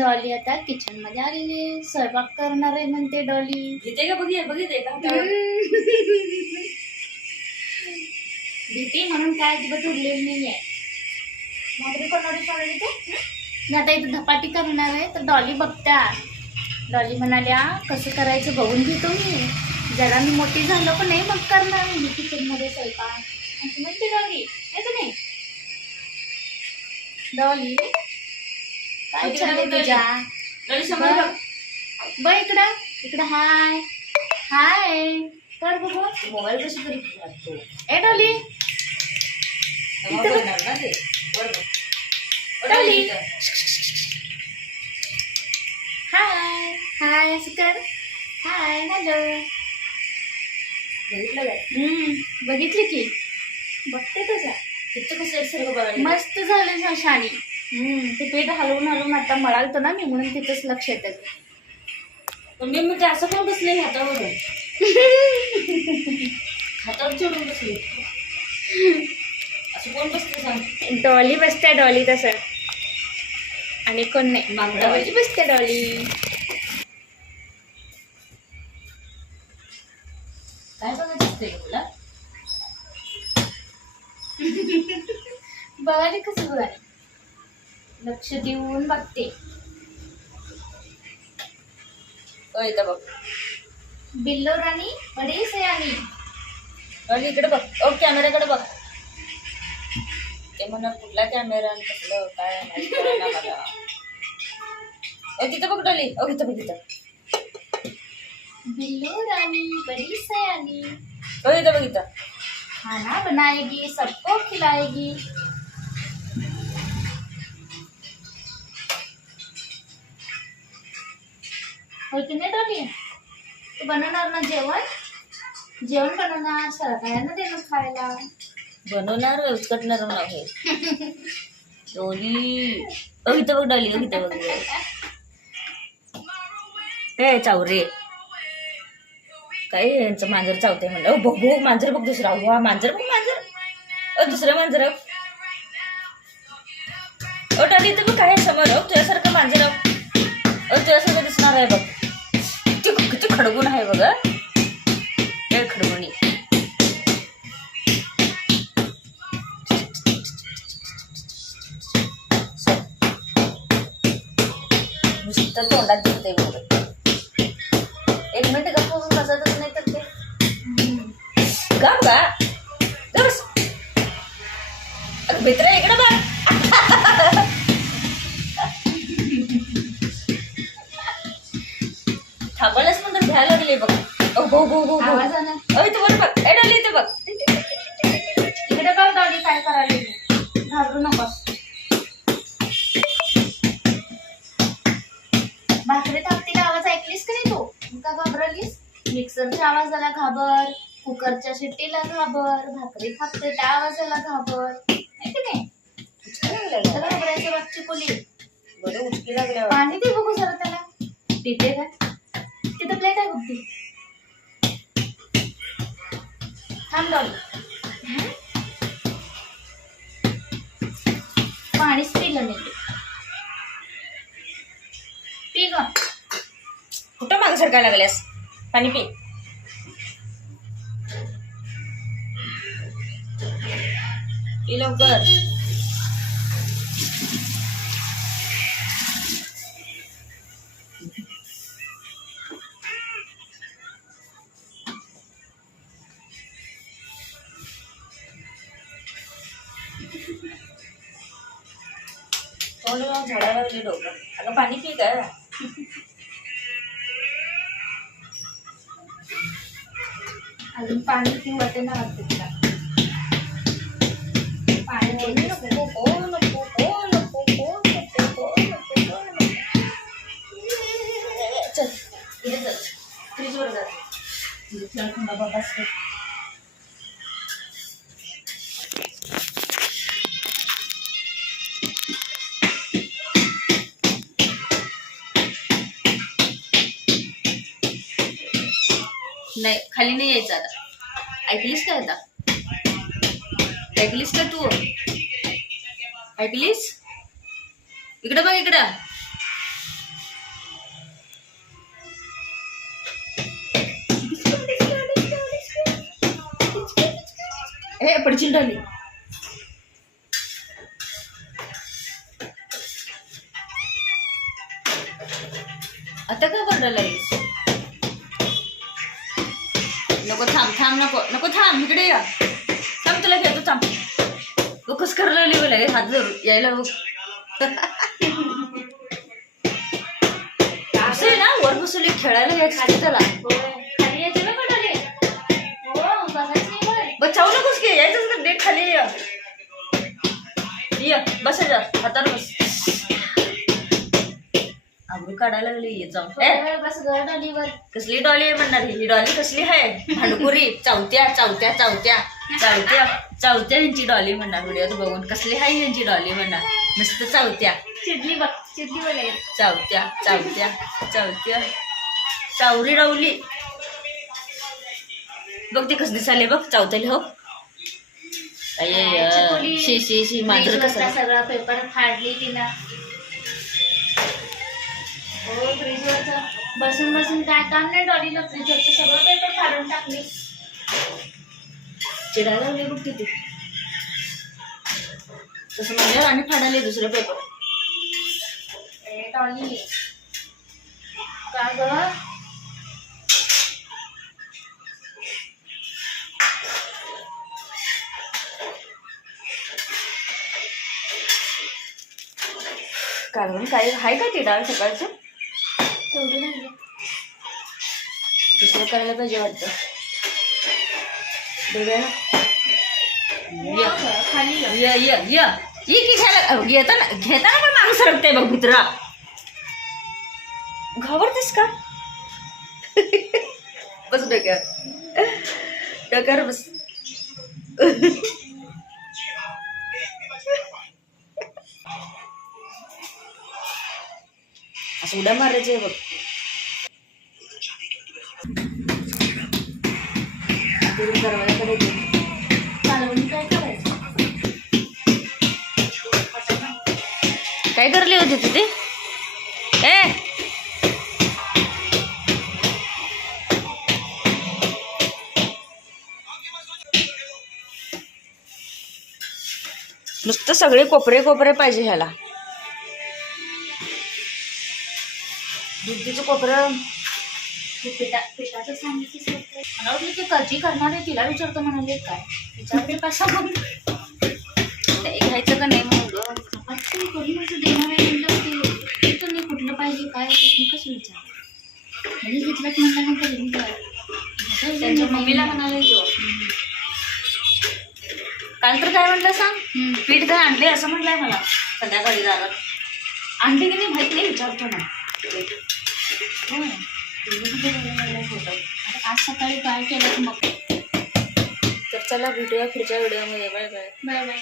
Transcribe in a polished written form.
Dolly आता kitchen मध्ये आलेली आहे, स्वयंपाक करणार आहे म्हणते डॉली. भीते का बघिते का भीती म्हणून काय अजिबात उरलेली नाहीये. नोकरी करणारी सोडली तू. मी आता इथे धपाटी करणार आहे तर डॉली बघत्या. डॉली म्हणाल्या कसं करायचं बघून घेतो मी, जरा मी मोठी झालो पण नाही मग करणार मी किचन मध्ये स्वयंपाक असं म्हणते डॉली. आहे का नाही डॉली? काय चाललंय तुझ्या? बघ इकडं इकडं. हाय हाय कर बघू. मोबाईल कशी तरी लागतो. ए डॉली डॉली हाय हाय असं कर. Hi hello. बघितलं काय? बघितली की बघते तसा. तिथं कसं एकसारखं बघायला मस्त झालं शाणी. ते पेट हलवून हलवून आता मळालतो ना मी म्हणून तिथंच लक्ष येतं. पण मी ते असं पण बसले हातावर हातावर चढून बसले. असं कोण बसते सांग? डॉली बसते डॉली तसं आणि कोण नाही मागं बसते डॉली. काय बघायचं असते तुला? बघायला कसं बघायला लक्ष देऊन बघते. इथं बघ. बिल्लो राणी बडी सयानी. आणि इकडे बघ. कॅमेऱ्याकडे बघ. ते म्हणा कुठला कॅमेरा आणि कसलं काय माहिती कळेना मला. तिथं बघ डॉली. इथं बघ इथं. बिल्लो रानी बड़ी सयानी. इथं बघ इथं. खाना बनाएगी सबको खिलाएगी. होय की नाही डॉली? तू बनवणार ना जेवण? जेवण बनवणार सगळ्यांना देणार खायला. बनवणार उचकटणार नाही. डॉली इथं बघ डॉली. इथं बघ. हे चावरे काय यांचं मांजर चावतंय म्हणलं. बघ बघ मांजर बघ दुसरा. वा मांजर बघ मांजर. दुसरं मांजर. डॉली इथं बघ काय समोर. तुझ्यासारखं मांजर तुझ्यासारखं दिसणार आहे बघ. किती खडगून आहे बघ. हे खडगुणी. नुसतं तोंडात दिसतंय बघ. एक मिनिट गप्प बसून बसायचंच नाही तर ते गप का बस. मित्र इकडं बघ. थांबवलंच म्हणून घ्यायला लागले बघ. आवाज आला. इथं बरं बघ. ए डॉली इथं बघ. इकडे बघ डॉली काय करायला. घाबरू नकोस. भाकरी थापतीला आवाज ऐकलीस का नाही तू? का घाबरलीस? मिक्सरच्या आवाजाला घाबर, कुकरच्या शिट्टीला घाबर, भाकरी थापते त्या आवाजाला घाबर. आहे की नाही? घाबरायचं बागची कोली. बरं उचकी लागल्या. पाणी दे बघू जरा त्याला. पिते का? तिथं प्लेट आहे बघ. थांब डॉली. पाणीच पिलं नाही. पी ग. कुठं मागं सरकायला लागल्यास? पाणी पी. पी लवकर. झाडाला लागले डोकं. अगं पाणी पी का. अजून पाणी पिऊ वाटे ना वाटते तुला. पाणी नको नको नको नको नको. चल इथे चल. फ्रीजवर जा. बाबा नाही खाली नाही यायचं आता. ऐकलीस का आता? ऐकलीस का तू? ऐकलीस? इकडं बघ इकडं. पडशील डॉली. आता काय पडलं नको थांब नको थांब इकडे या थांब तुला घेतो थांब कस करायला लागली बोला हात धरून यायला बघ असं आहे ना वर बसवले खेळायला यायचं त्याला खाली यायचं ना पडाले हो बघायचं नाही बरं. बचावू नकोस की यायचंच का डेट खाली ये बस हातावर बस आबरू काढायला लागली ये जाऊन बस ग डॉलीवर. कसली डॉली आहे म्हणणार ही डॉली कसली आहे भांडकुरी चावत्या चावत्या चावत्या चावत्या चावत्या ह्यांची डॉली म्हणणार व्हिडिओत बघून कसली आहे ह्यांची डॉली म्हणणार नुसतं चावत्या चिडली बघ चिडली बोलाय चावत्या चावत्या चावत्या चावरी रावली बघ ती कसं दिसाले बघ चावताली हो शी शी शी माझं कसं सगळा पेपर फाडली तिनं हो फ्रीजवरचं बसून बसून काय काम नाही डॉलीला फ्रीजवरचं सगळं पेपर फाडून टाकली. चिडायला लागले बघ तिथे तसं म्हणल्यावर आणि फाडाले दुसरं पेपर ए डॉली का ग कालवण काय आहे का ते डाळ सकाळचं तेवढी नाही दुसरं करायला पाहिजे वाटतं खाली घेताना पण मागं सरकते बघ मित्रा घाबरतेस का बस डोक्यावर बस असं उड्या मारायचे बघ दरवाजाकडे कालवणी काय करायचं काय करले होते तिथे ए नुसतं सगळे कोपरे कोपरे पाहिजे ह्याला बुद्धीचं कोपरं पिठाचं सांगितलं मला वाटलं की कधी करणार आहे तिला विचारतो म्हणाले काय विचारते कशा म्हणून घ्यायचं का नाही म्हणून कधी कसं देणार आहे म्हणजे तुम्ही कुठलं पाहिजे काय तुम्ही कसं विचार म्हणजे घेतलं की म्हटल्यानंतर त्यांच्या मम्मीला म्हणाले जो काल तर काय म्हटलं सांग पीठ काय आणले असं म्हटलंय मला संध्याकाळी दारात आणले की नाही माहित नाही विचारतो ना आज सकाळी काय केलं मग तर चला भेटूया पुढच्या व्हिडिओमध्ये बाय बाय बाय बाय